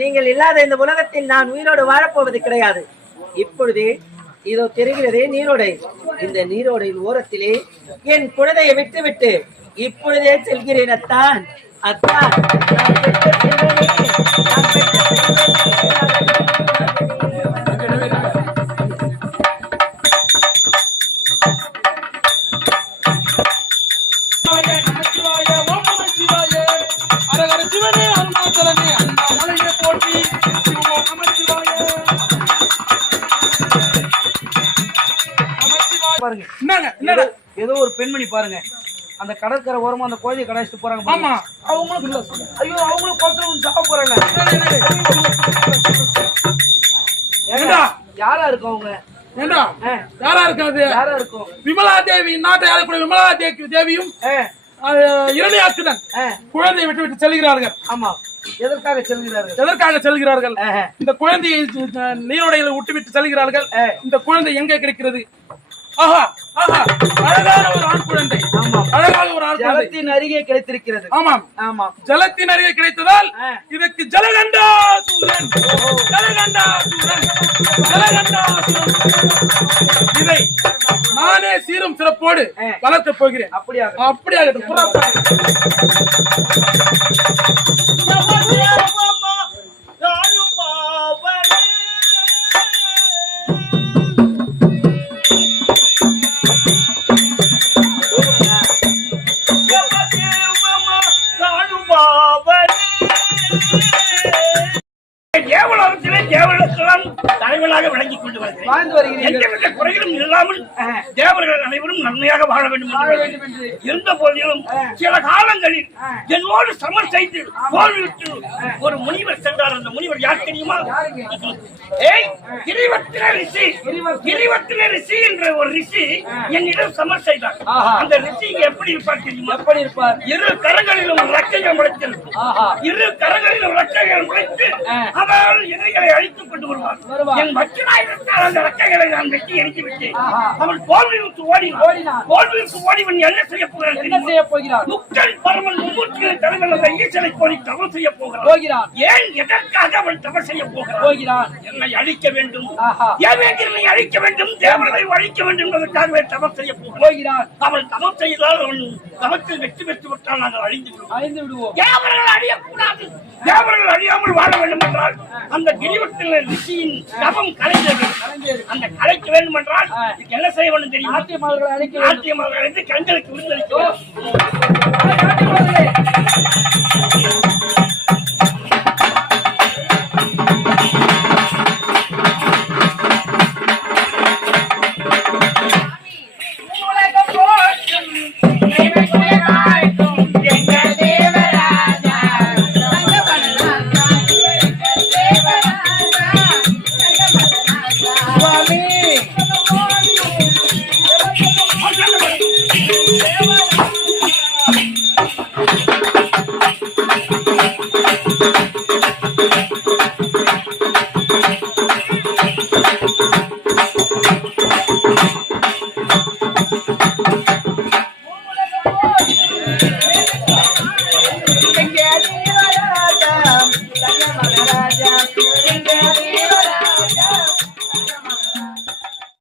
நீங்கள் இல்லாத இந்த உலகத்தில் நான் உயிரோடு வாழப்போவது கிடையாது. இப்பொழுது இதோ தெரிகிறதே நீரோடை. இந்த நீரோடையின் ஓரத்திலே என் குழந்தையை விட்டுவிட்டு இப்பொழுதே செல்கிறேன். அத்தான் அத்தான் ஏதோ ஒரு பெண்மணி பாருங்க, அந்த கடற்கரை ஓரமா அந்த கோயிலை கடாச்சிட்டு போறாங்க. ஆமா, அவங்களும் ஐயோ அவங்களும் குளத்துல சாப்பிட போறாங்க. யாரா இருக்கு அவங்க? ஏண்டா யாரா இருக்காது? யாரா இருக்கும்? விமலா தேவி, நாட்டை ஆளக்கூடிய விமலா தேவியும் இரணியாக்குடன் குழந்தையை விட்டு விட்டு செல்கிறார்கள். ஆமா, எதற்காக செல்கிறார்கள்? எதற்காக செல்கிறார்கள்? இந்த குழந்தையை நீரோடையில் விட்டுவிட்டு செல்கிறார்கள். இந்த குழந்தை எங்கே கிடைக்கிறது? ஆஹா ஆஹா, அழகான ஒரு ஆண் குழந்தை. ஆமாம், அழகான ஒரு ஆண் குழந்தை ஜலத்தின் அருகே கிடைத்திருக்கிறது. ஆமாம் ஆமாம், ஜலத்தின் அருகே கிடைத்ததால் இதற்கு ஜலகண்டாசூரன், ஜலகண்டாசூரன், ஜலகண்டாசூரன். இதை நானே சீரும் சிறப்போடு வளர்க்கப் போகிறேன். அப்படியாகட்டும். தேவர்களுக்கெல்லாம் தலைவனாக விளங்கிக் கொண்டு வருகிறேன். எந்தவித குறைகளும் இல்லாமல் தேவர்கள் அனைவரும் நன்மையாக வாழ வேண்டும் என்று இருந்த போதிலும் சில காலங்களில் என்னோடு சமர் செய்து கோவிலுக்கு ஒரு முனிவர் சென்றார். அந்த முனிவர் யார் தெரியுமா? கிரிவர்த்தன ரிஷி. கிரிவர்த்தன ரிஷி என்ற ஒரு ரிஷி என்னிடம் சமர் செய்தார். அந்த ரிஷி எப்படி இருப்பார் தெரியுமா? எப்படி இருப்பார்? இரு கரங்களிலும் ரெக்கைகள் முளைத்திருக்கும். இரு கரங்களிலும் ரெக்கைகள் முளைத்து அவர் இணைகளை அழித்துக் கொண்டு வருவார். என் மச்சனாயிருந்தால் அந்த ரெக்கைகளை நான் வெட்டி எரித்து விட்டேன். அவன் கோவிலுக்கு ஓடினான். கோவிலுக்கு ஓடிவன் என்ன செய்ய போகிறான்? முக்கல் பரமன் மும்மூர்த்திகளை தலைவர் அந்த ஈசனை கோரி தவறு செய்ய போகிறான். ஏன் எதற்காக அவன் தவறு செய்ய போகிறான்? என்னை அழிக்க வேண்டும். என்னை அழிக்க வேண்டும், தேவர்களை அழிக்க வேண்டும் என்பதற்காகவே தவறு செய்ய போகிறான். அவன் தவறு செய்தால் அவன் தவத்தில் வெற்றி பெற்று விட்டால் நாங்கள் அழிந்து விடுவோம். தேவர்கள் அழியக்கூடாது. தேவர்கள் அழியாமல் வாழ வேண்டும் என்றால் அந்த கிரிவர்த்தன ரிஷியின் தவம் கலைந்தது. அந்த கலைக்க வேண்டும் என்றால் என்ன செய்ய வேண்டும் தெரியும்? நாட்டியமார்கள் அழைத்து கண்களுக்கு விருந்தளிக்கிறோம்.